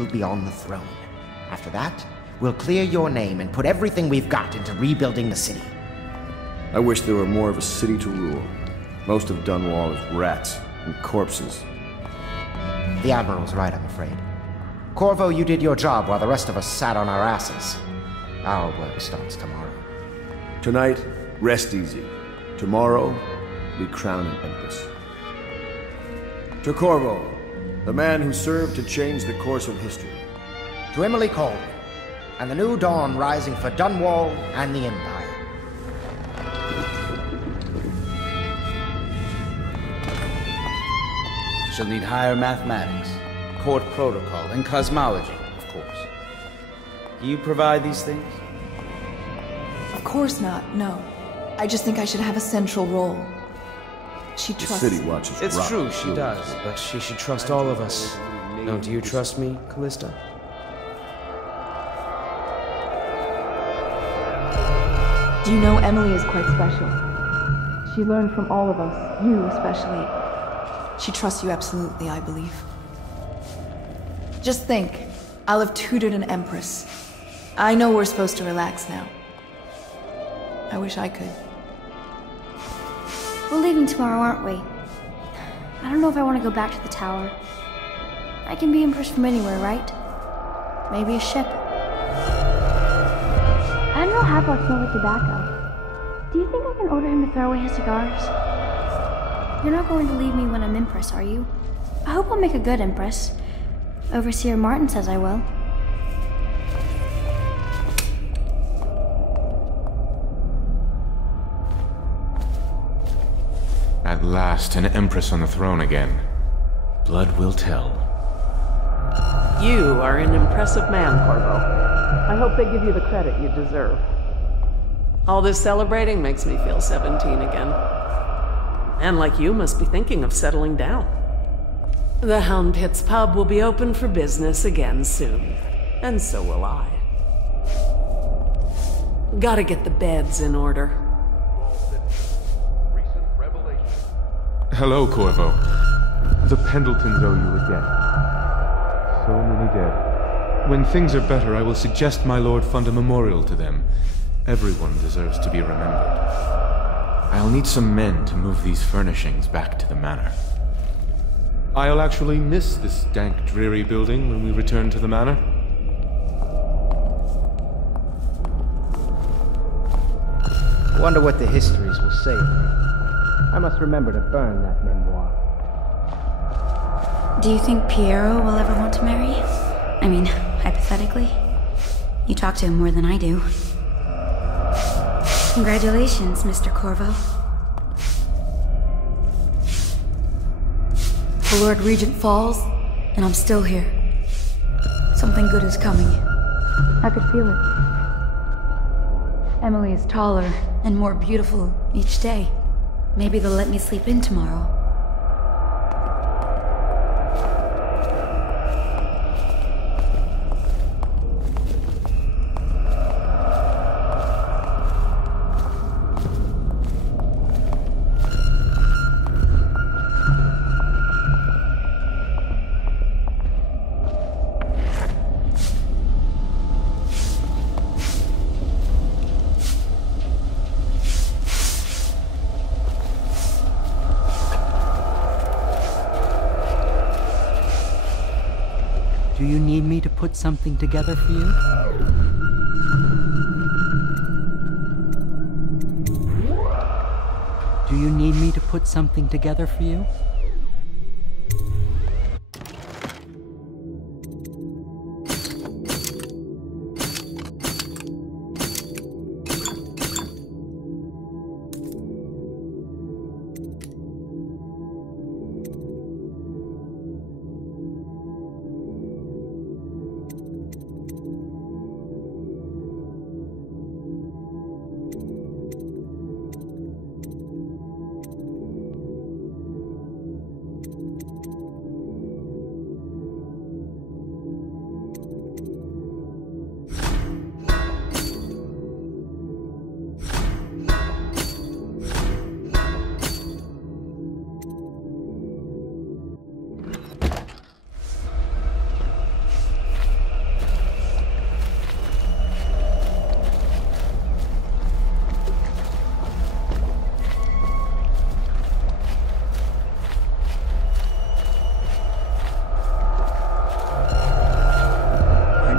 will be on the throne. After that, we'll clear your name and put everything we've got into rebuilding the city. I wish there were more of a city to rule. Most of Dunwall is rats and corpses. The Admiral's right, I'm afraid. Corvo, you did your job while the rest of us sat on our asses. Our work starts tomorrow. Tonight, rest easy. Tomorrow, we crown an empress. To Corvo, the man who served to change the course of history. To Emily Colwyn, and the new dawn rising for Dunwall and the Empire. She'll need higher mathematics, court protocol, and cosmology, of course. Do you provide these things? Of course not, no. I just think I should have a central role. She trusts... The city watches It's rot true, she buildings. does, but she should trust all of us. Don't you trust me, Callista? Do you know Emily is quite special? She learned from all of us, you especially. She trusts you absolutely, I believe. Just think, I'll have tutored an empress. I know we're supposed to relax now. I wish I could. We're leaving tomorrow, aren't we? I don't know if I want to go back to the tower. I can be empress from anywhere, right? Maybe a ship. I don't know how about smell like tobacco. Do you think I can order him to throw away his cigars? You're not going to leave me when I'm empress, are you? I hope I'll make a good empress. Overseer Martin says I will. At last, an empress on the throne again. Blood will tell. You are an impressive man, Corvo. I hope they give you the credit you deserve. All this celebrating makes me feel 17 again. And like you must be thinking of settling down. The Hound Pits pub will be open for business again soon. And so will I. Gotta get the beds in order. Hello, Corvo. The Pendletons owe you a debt. So many dead. When things are better, I will suggest my lord fund a memorial to them. Everyone deserves to be remembered. I'll need some men to move these furnishings back to the manor. I'll actually miss this dank, dreary building when we return to the manor. Wonder what the histories will say of me. I must remember to burn that memoir. Do you think Piero will ever want to marry? I mean, hypothetically. You talk to him more than I do. Congratulations, Mr. Corvo. The Lord Regent falls, and I'm still here. Something good is coming. I could feel it. Emily is taller and more beautiful each day. Maybe they'll let me sleep in tomorrow. Do you need me to put something together for you? Do you need me to put something together for you?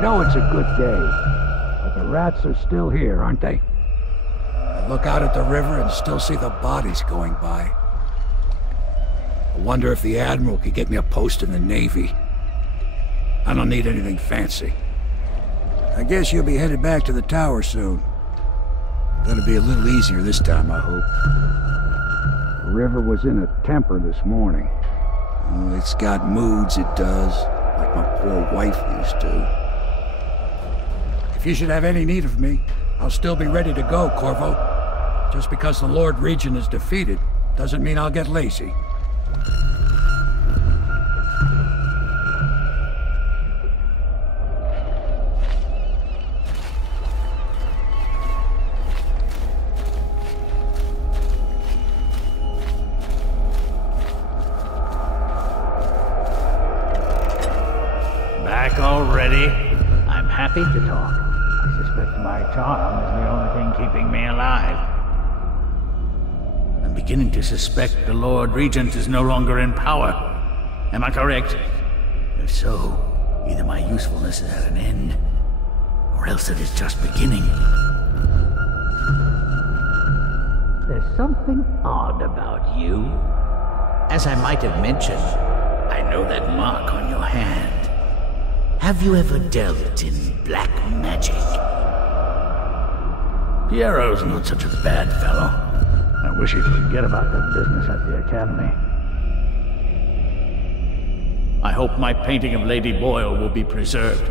know it's a good day, but the rats are still here, aren't they? I look out at the river and still see the bodies going by. I wonder if the Admiral could get me a post in the Navy. I don't need anything fancy. I guess you'll be headed back to the tower soon. Gonna be a little easier this time, I hope. The river was in a temper this morning. Oh, it's got moods, it does, like my poor wife used to. If you should have any need of me, I'll still be ready to go, Corvo. Just because the Lord Regent is defeated doesn't mean I'll get lazy. Back already? I'm happy to talk. I suspect my charm is the only thing keeping me alive. I'm beginning to suspect the Lord Regent is no longer in power. Am I correct? If so, either my usefulness is at an end, or else it is just beginning. There's something odd about you. As I might have mentioned, I know that mark on your hand. Have you ever dealt in black magic? Piero's not such a bad fellow. I wish he'd forget about that business at the Academy. I hope my painting of Lady Boyle will be preserved.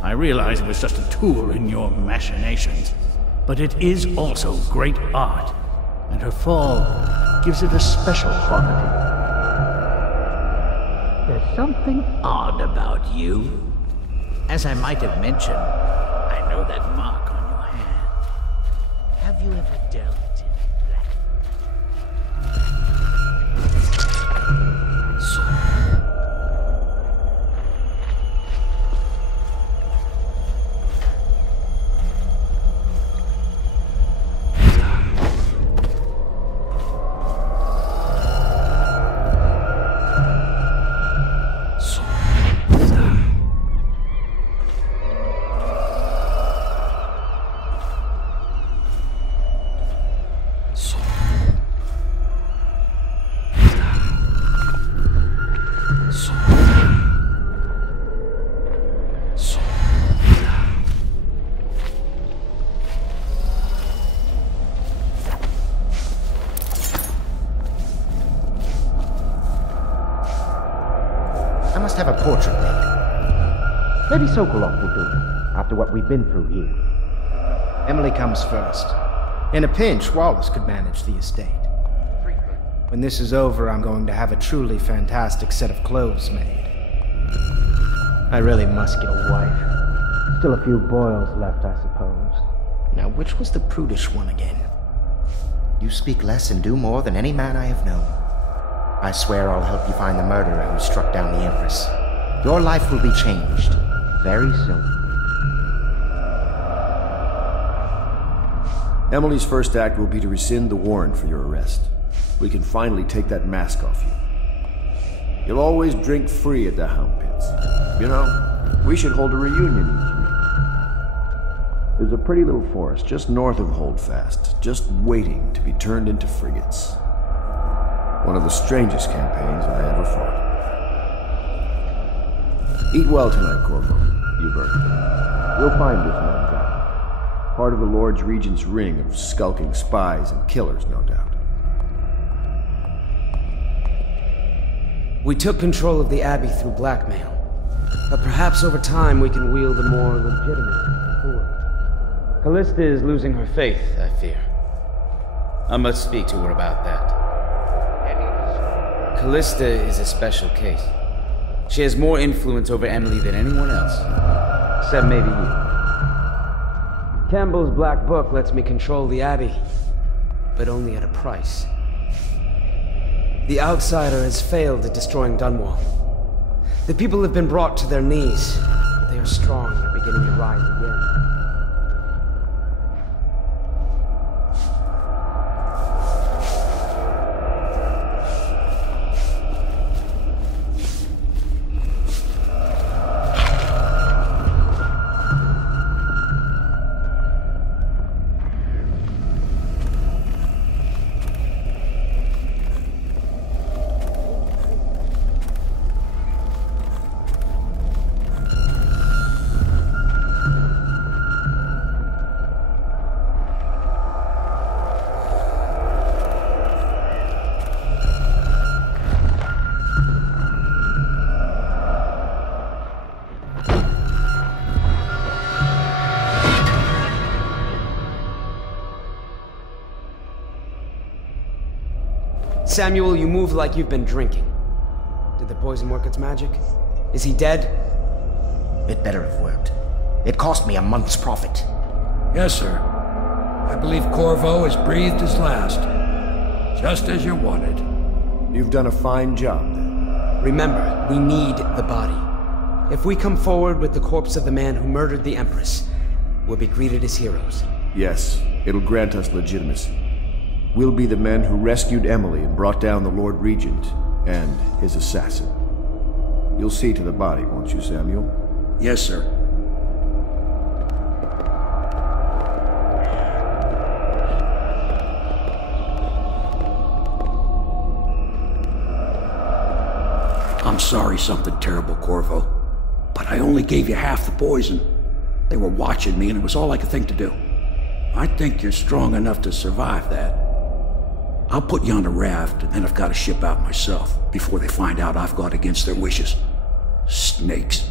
I realize it was just a tool in your machinations, but it is also great art, and her fall gives it a special quality. There's something odd about you. As I might have mentioned, I know that mark on your hand. Have you ever dealt in black? I must have a portrait made. Maybe Sokolov will do it, after what we've been through here. Emily comes first. In a pinch, Wallace could manage the estate. When this is over, I'm going to have a truly fantastic set of clothes made. I really must get a wife. Still a few boils left, I suppose. Now, which was the prudish one again? You speak less and do more than any man I have known. I swear I'll help you find the murderer who struck down the Empress. Your life will be changed very soon. Emily's first act will be to rescind the warrant for your arrest. We can finally take that mask off you. You'll always drink free at the Hound Pits. You know, we should hold a reunion each year. There's a pretty little forest just north of Holdfast, just waiting to be turned into frigates. One of the strangest campaigns I ever fought. Eat well tonight, Corvo. You've earned it. We'll find this man guy. Part of the Lord Regent's ring of skulking spies and killers, no doubt. We took control of the Abbey through blackmail. But perhaps over time we can wield a more legitimate force. Callista is losing her faith, I fear. I must speak to her about that. Callista is a special case. She has more influence over Emily than anyone else. Except maybe you. Campbell's Black Book lets me control the Abbey, but only at a price. The outsider has failed at destroying Dunwall. The people have been brought to their knees. They are strong and are beginning to rise again. Samuel, you move like you've been drinking. Did the poison work its magic? Is he dead? It better have worked. It cost me a month's profit. Yes, sir. I believe Corvo has breathed his last. Just as you wanted. You've done a fine job, then. Remember, we need the body. If we come forward with the corpse of the man who murdered the Empress, we'll be greeted as heroes. Yes, it'll grant us legitimacy. We'll be the men who rescued Emily and brought down the Lord Regent and his assassin. You'll see to the body, won't you, Samuel? Yes, sir. I'm sorry something terrible, Corvo. But I only gave you half the poison. They were watching me, and it was all I could think to do. I think you're strong enough to survive that. I'll put you on a raft, and then I've got to ship out myself before they find out I've gone against their wishes. Snakes.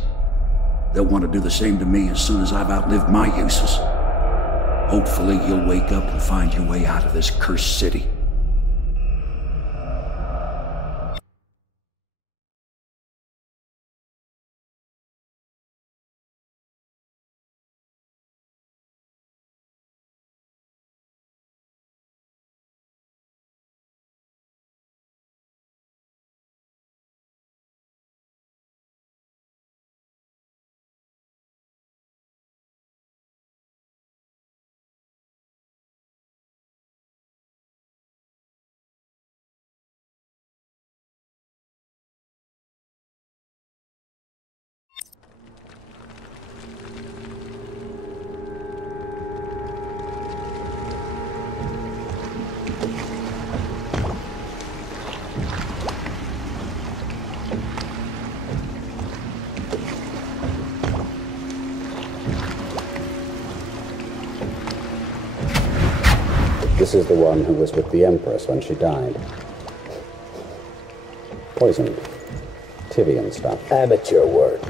They'll want to do the same to me as soon as I've outlived my uses. Hopefully you'll wake up and find your way out of this cursed city. This is the one who was with the Empress when she died. Poisoned. Tivian stuff. Amateur work.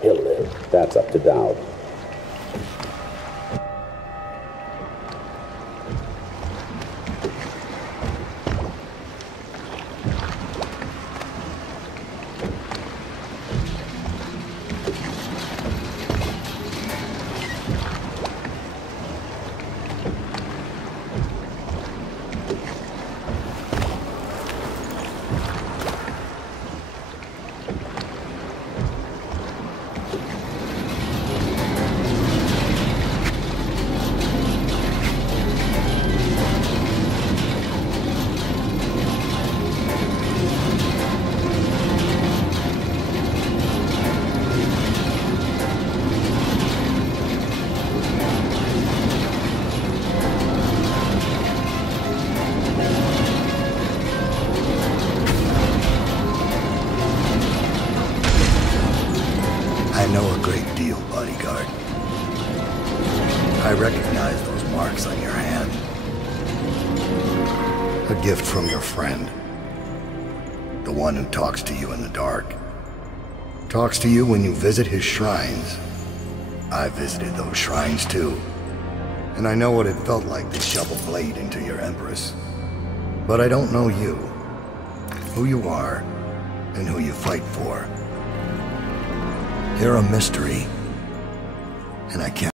He'll live. That's up to Dowd. I know a great deal, bodyguard. I recognize those marks on your hand. A gift from your friend. The one who talks to you in the dark. Talks to you when you visit his shrines. I visited those shrines too. And I know what it felt like to shove a blade into your Empress. But I don't know you. Who you are, and who you fight for. You're a mystery, and I can't